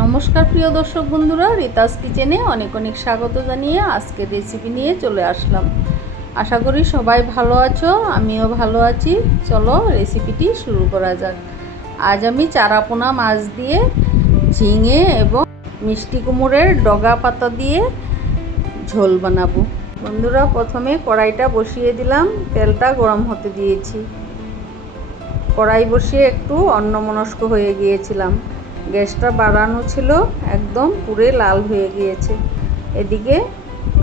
নমস্কার, প্রিয় দর্শক বন্ধুরা। রিতাস কিচেনে অনেক অনেক স্বাগত জানিয়ে আজকের রেসিপি নিয়ে চলে আসলাম। আশা করি সবাই ভালো আছো, আমিও ভালো আছি। চলো রেসিপিটি শুরু করা যাক। আজ আমি চারাপোনা মাছ দিয়ে ঝিঙে এবং মিষ্টি কুমড়ের ডগা পাতা দিয়ে ঝোল বানাবো। বন্ধুরা, প্রথমে কড়াইটা বসিয়ে দিলাম। তেলটা গরম হতে দিয়েছি। কড়াই বসিয়ে একটু অন্যমনস্ক হয়ে গিয়েছিলাম। গ্যাসটা বাড়ানো ছিল একদম পুরে লাল হয়ে গিয়েছে। এদিকে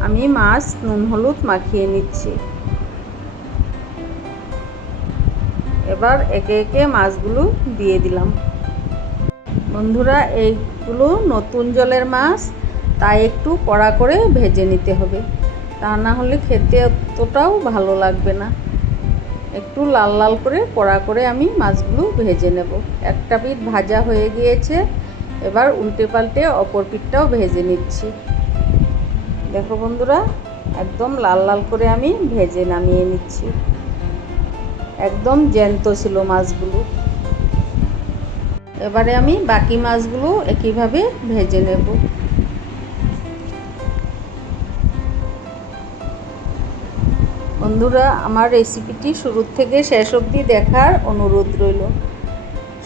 আমি মাছ নুন হলুদ মাখিয়ে নিচ্ছি। এবার একে একে মাছগুলো দিয়ে দিলাম। বন্ধুরা, এইগুলো নতুন জলের মাছ, তাই একটু কড়া করে ভেজে নিতে হবে। তা না হলে খেতে অতটাও ভালো লাগবে না। একটু লাল লাল করে কড়া করে আমি মাছগুলো ভেজে নেব। একটা পিঠ ভাজা হয়ে গিয়েছে, এবার উল্টে পাল্টে অপর পিঠটাও ভেজে নিচ্ছি। দেখো বন্ধুরা, একদম লাল লাল করে আমি ভেজে নামিয়ে নিচ্ছি। একদম জ্যান্ত ছিল মাছগুলো। এবারে আমি বাকি মাছগুলো একইভাবে ভেজে নেব। বন্ধুরা, আমার রেসিপিটি শুরু থেকে শেষ অবধি দেখার অনুরোধ রইল।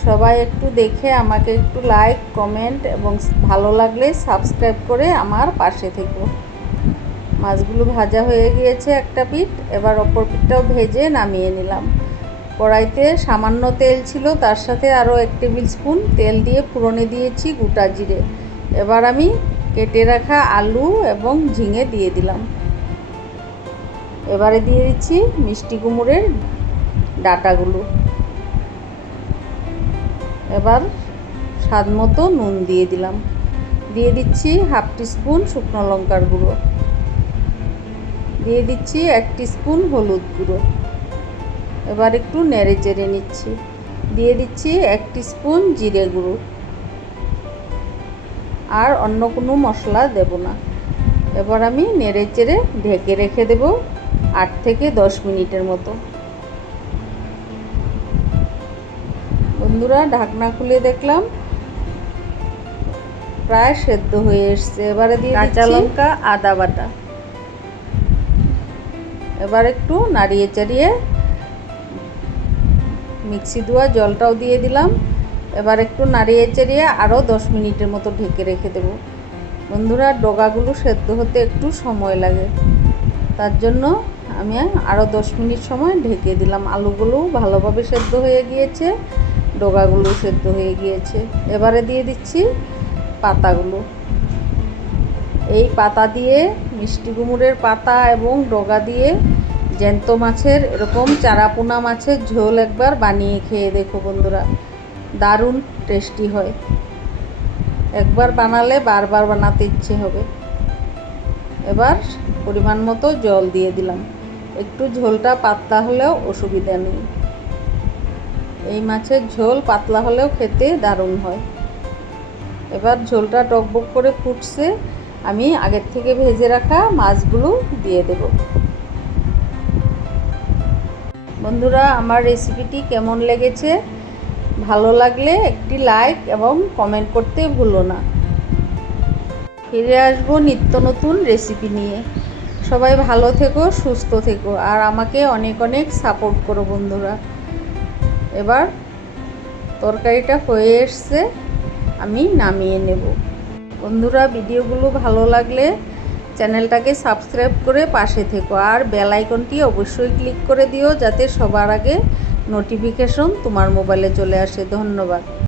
সবাই একটু দেখে আমাকে একটু লাইক কমেন্ট এবং ভালো লাগলে সাবস্ক্রাইব করে আমার পাশে থেকো। মাছগুলো ভাজা হয়ে গিয়েছে একটা পিঠ, এবার অপর পিঠটাও ভেজে নামিয়ে নিলাম। কড়াইতে সামান্য তেল ছিল, তার সাথে আরও এক টেবিল স্পুন তেল দিয়ে ফুরনে দিয়েছি গোটা জিরে। এবার আমি কেটে রাখা আলু এবং ঝিঙে দিয়ে দিলাম। এবারে দিয়ে দিচ্ছি মিষ্টি কুমড়ের ডাটাগুলো। এবার স্বাদ মতো নুন দিয়ে দিলাম। দিয়ে দিচ্ছি হাফ স্পুন শুকনো লঙ্কার গুঁড়ো। দিয়ে দিচ্ছি এক স্পুন হলুদ গুঁড়ো। এবার একটু নেড়ে চেড়ে নিচ্ছি। দিয়ে দিচ্ছি এক স্পুন জিরে গুঁড়ো। আর অন্য কোনো মশলা দেব না। এবার আমি নেড়ে চেড়ে ঢেকে রেখে দেব। আট থেকে দশ মিনিটের মতো। বন্ধুরা ঢাকনা খুলে দেখলাম। প্রায় সেদ্ধ হয়ে এসছে। এবারে দিয়ে কাঁচা লঙ্কা আদা বাটা। এবার একটু নাড়িয়ে চাড়িয়ে মিক্সি ধোয়া জলটাও দিয়ে দিলাম। এবার একটু নাড়িয়ে চাড়িয়ে আরও দশ মিনিটের মতো ঢেকে রেখে দেব। বন্ধুরা ডগাগুলো সেদ্ধ হতে একটু সময় লাগে। তার জন্য আমি আরও দশ মিনিট সময় ঢেকে দিলাম। আলুগুলো ভালোভাবে সেদ্ধ হয়ে গিয়েছে, ডগাগুলো সেদ্ধ হয়ে গিয়েছে। এবারে দিয়ে দিচ্ছি পাতাগুলো। এই পাতা দিয়ে, মিষ্টি কুমড়ের পাতা এবং ডগা দিয়ে জ্যান্ত মাছের, এরকম চারাপোনা মাছের ঝোল একবার বানিয়ে খেয়ে দেখো বন্ধুরা। দারুণ টেস্টি হয়। একবার বানালে বারবার বানাতে ইচ্ছে হবে। এবার পরিমাণ মতো জল দিয়ে দিলাম। একটু ঝোলটা পাতলা হলেও অসুবিধা নেই। এই মাছের ঝোল পাতলা হলেও খেতে দারুণ হয়। এবার ঝোলটা টকবক করে ফুটছে, আমি আগের থেকে ভেজে রাখা মাছগুলো দিয়ে দেব। বন্ধুরা, আমার রেসিপিটি কেমন লেগেছে? ভালো লাগলে একটি লাইক এবং কমেন্ট করতে ভুলো না। ফিরে আসব নিত্য নতুন রেসিপি নিয়ে। সবাই ভালো থেকো, সুস্থ থেকো। আর আমাকে অনেক অনেক সাপোর্ট করো বন্ধুরা। এবার তরকারিটা হয়ে এসছে, আমি নামিয়ে নেব। বন্ধুরা, ভিডিওগুলো ভালো লাগলে চ্যানেলটাকে সাবস্ক্রাইব করে পাশে থেকো। আর বেল আইকনটি অবশ্যই ক্লিক করে দিও, যাতে সবার আগে নোটিফিকেশন তোমার মোবাইলে চলে আসে। ধন্যবাদ।